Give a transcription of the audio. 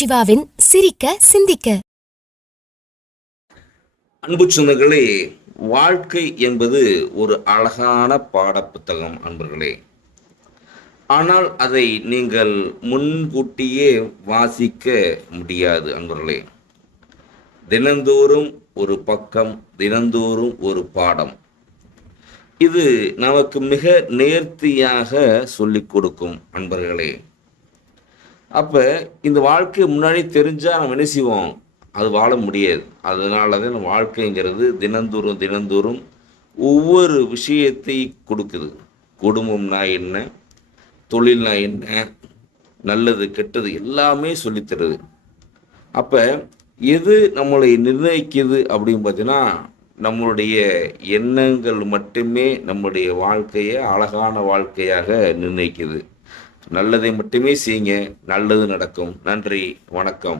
சிவாவின் சிரிக்க சிந்திக்க. அன்பு சொந்தங்களே, வாழ்க்கை என்பது ஒரு அழகான பாட புத்தகம் அன்பர்களே. ஆனால் அதை நீங்கள் முன்கூட்டியே வாசிக்க முடியாது அன்பர்களே. தினந்தோறும் ஒரு பக்கம், தினந்தோறும் ஒரு பாடம். இது நமக்கு மிக நேர்த்தியாக சொல்லிக் கொடுக்கும் அன்பர்களே. அப்போ இந்த வாழ்க்கை முன்னாடி தெரிஞ்சால் நம்ம என்ன செய்வோம்? அது வாழ முடியாது. அதனால தான் நம்ம வாழ்க்கைங்கிறது தினந்தோறும் தினந்தோறும் ஒவ்வொரு விஷயத்தை கொடுக்குது. குடும்பம்னா என்ன, தொழில்னா என்ன, நல்லது கெட்டது எல்லாமே சொல்லித்தருது. அப்போ எது நம்மளை நிர்ணயிக்குது அப்படின்னு பார்த்தீங்கன்னா, நம்மளுடைய எண்ணங்கள் மட்டுமே நம்முடைய வாழ்க்கையை அழகான வாழ்க்கையாக நிர்ணயிக்குது. நல்லதை மட்டுமே செய்யுங்க, நல்லது நடக்கும். நன்றி, வணக்கம்.